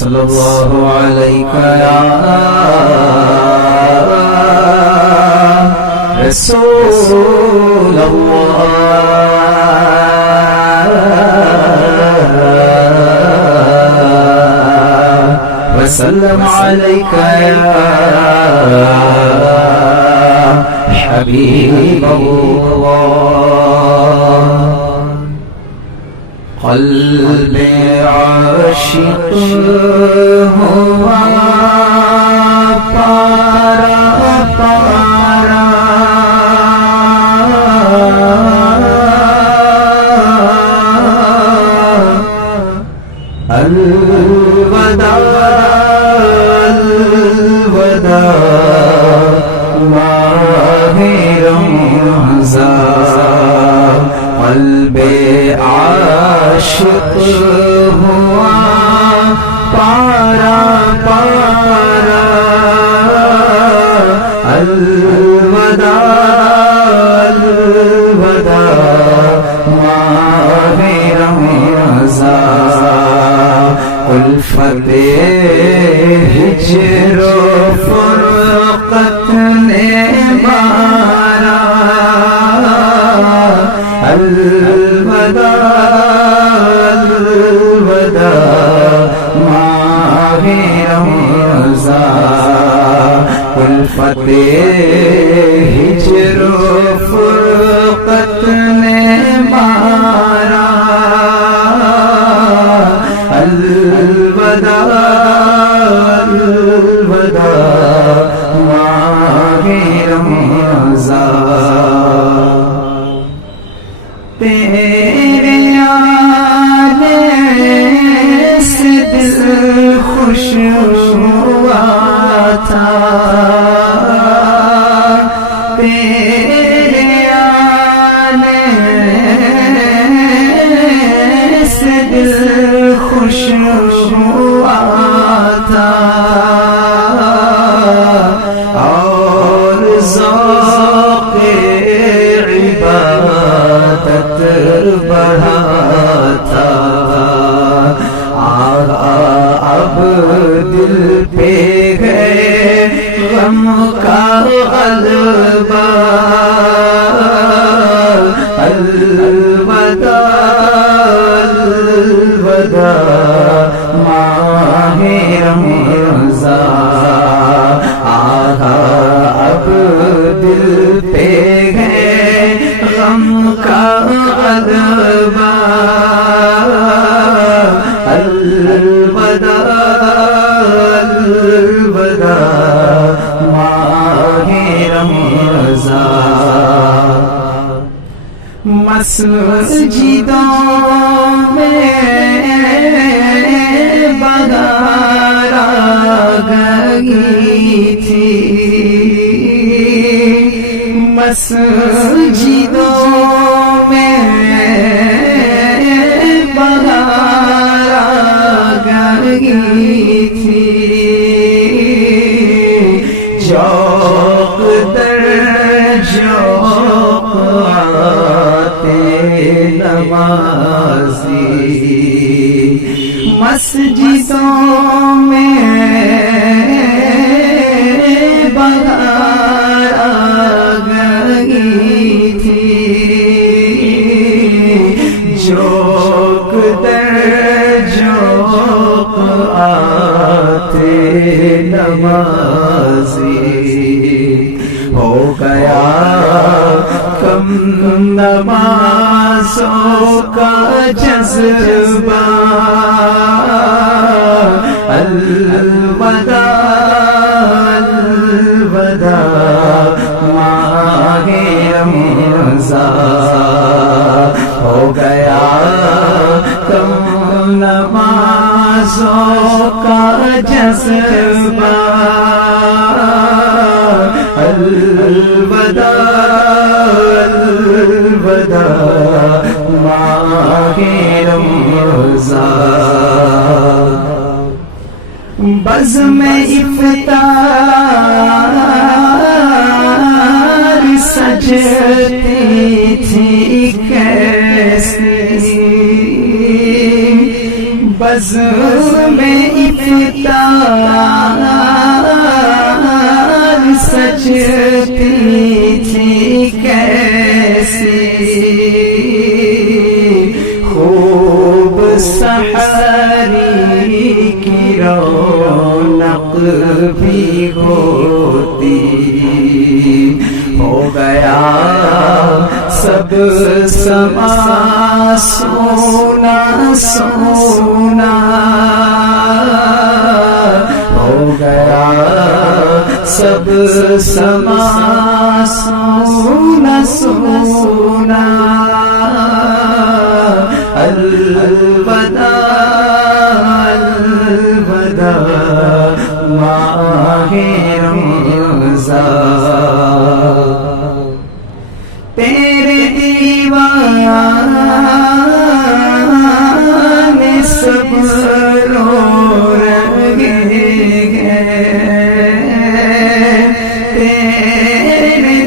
صلی اللہ علیہ یا رسول اللہ وسلم علیک یا حبیب اللہ قلب عاشق ہوا پارا پارا الوداع الوداع ماہ رمضان قلب عاشق ہوا پارا پارا الوداع الوداع ماہ رمضان الفت ہجر و فرقت نے مارا الوداع الوداع ماہ رمضان الفت ہجر و فرقت نے مارا الوداع الوداع ماہ رمضان تیرے آنے سے دل خوش ہوا تھا تیرے آنے سے دل خوش ہوا تھا اور ذوق عبادت بڑھا تھا اب دل پہ گئے غم کا غلبہ الوداع الوداع ماہ رمضان اب دل پہ گئے غم کا غلبہ الوداع الوداع ماہ رمضان مسجدوں میں بہار آ گئی تھی مسجدوں میں بہار آ گئی تھی شوق در شوق آتے نمازی مسجدوں میں بہار آ گئی تھی شوق در شوق آتے نمازی ہو گیا کم نمازوں کا جذبہ الوداع الوداع ماہ رمضان ہو گیا کم نمازوں کا جذبہ الوداع الوداع ماہ رمضان بزم افطار سجتی تھی کیسی بزم افطار ستار سجتی تھی کیسی خوب سحری کی رونق بھی ہوتی ہو گیا سب سما سونا سونا ہو گیا سب سما سونا سونا الوداع الوداع ماہ رمضان تیرے دیوانے سب رو رہے ہیں تیرے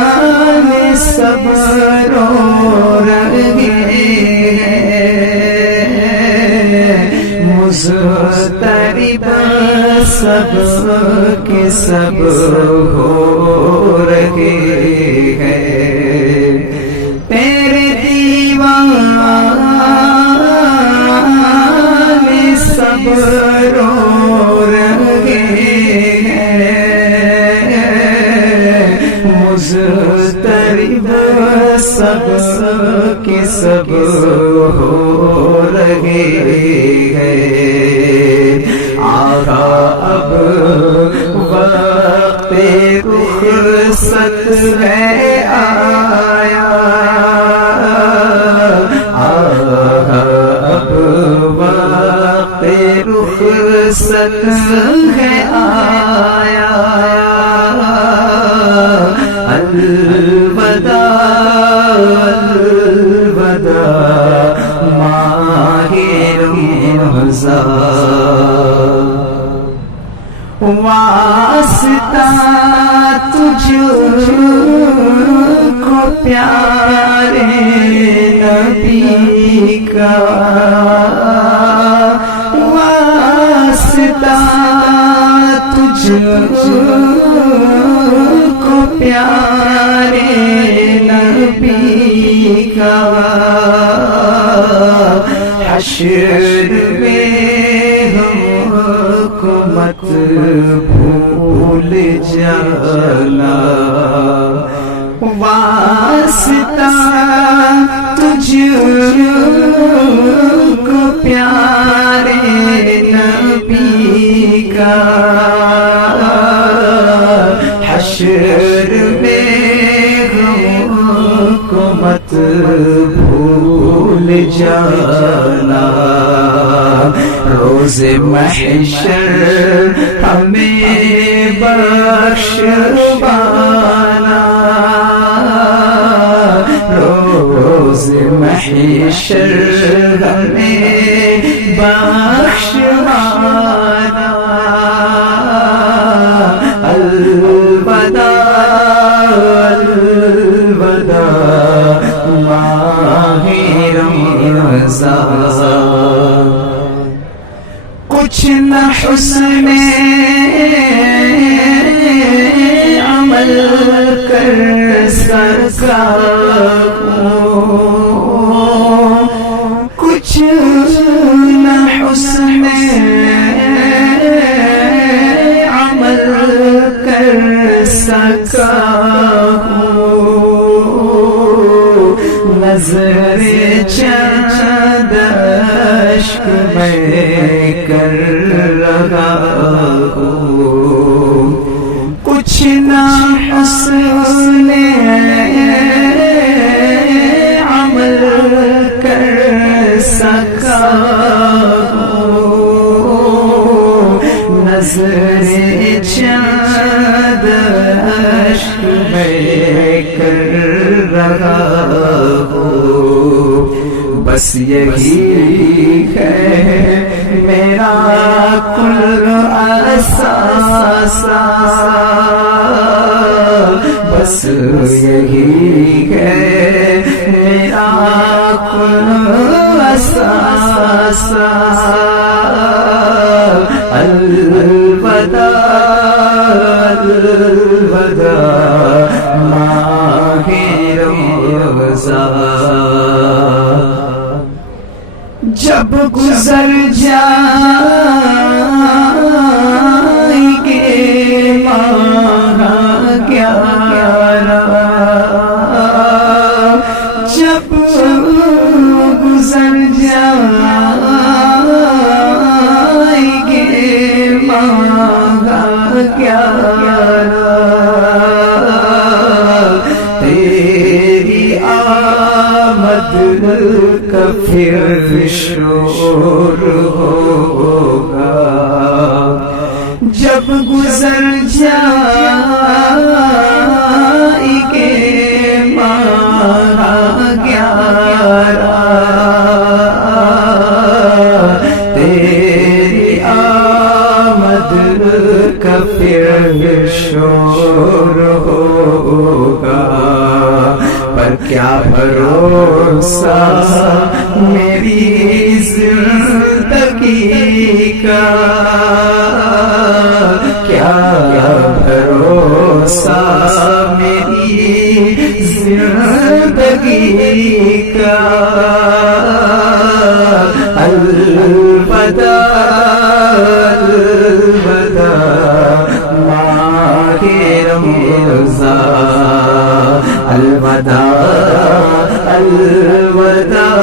دیوانے سب رو رہے ہیں مضطرب سب کے سب ہو رہے ہیں تیرے دیوانے سب رو رہے ہیں مضطرب سب کے سب ہو رہے ہیں آقا اب وقت رخصت ہے آیا اب وقت رخصت ہے آیا الوداع الوداع ماہ رمضان واسطہ تجھ کو پیارے نبی کا واسطہ تجھ کو پیارے نبی کا حشر میں ہم کو مت بھول جانا واسطہ تجھ کو پیارے نبی کا حشر میں ہم کو مت بھول جانا روز محشر ہمیں بخشوانا روز محشر ہمیں بخشوانا الوداع الوداع ماہ رمضان کچھ نہ حسن عمل کر سکا کچھ نہ حسن عمل کر سکا نظر چند اشک میں کر رہا ہوں کچھ نہ حسن عمل کر سکا نظر چند اشک میں کر رہا ہوں بس یہی ہے میرا کل اثاثہ بس یہی ہے میرا کن اثاثہ الوداع الوداع ماہ رمضان جب گزر جائیں گے ماہ گیارہ جب گزر جائیں گے ماہ گیارہ تیری آمد کا پھر شور ہوگا جب گزر جائیں گے ماہ گیارہ تیری آمد کا پھر شور ہوگا پر کیا بھروسہ میری زندگی کا کیا بھروسہ میری زندگی کا الوداع الوداع ماہ رمضان الوداع الوداع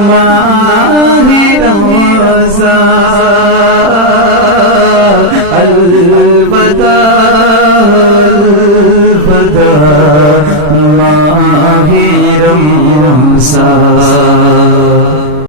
ماہ رمضان الوداع الوداع ماہ رمضان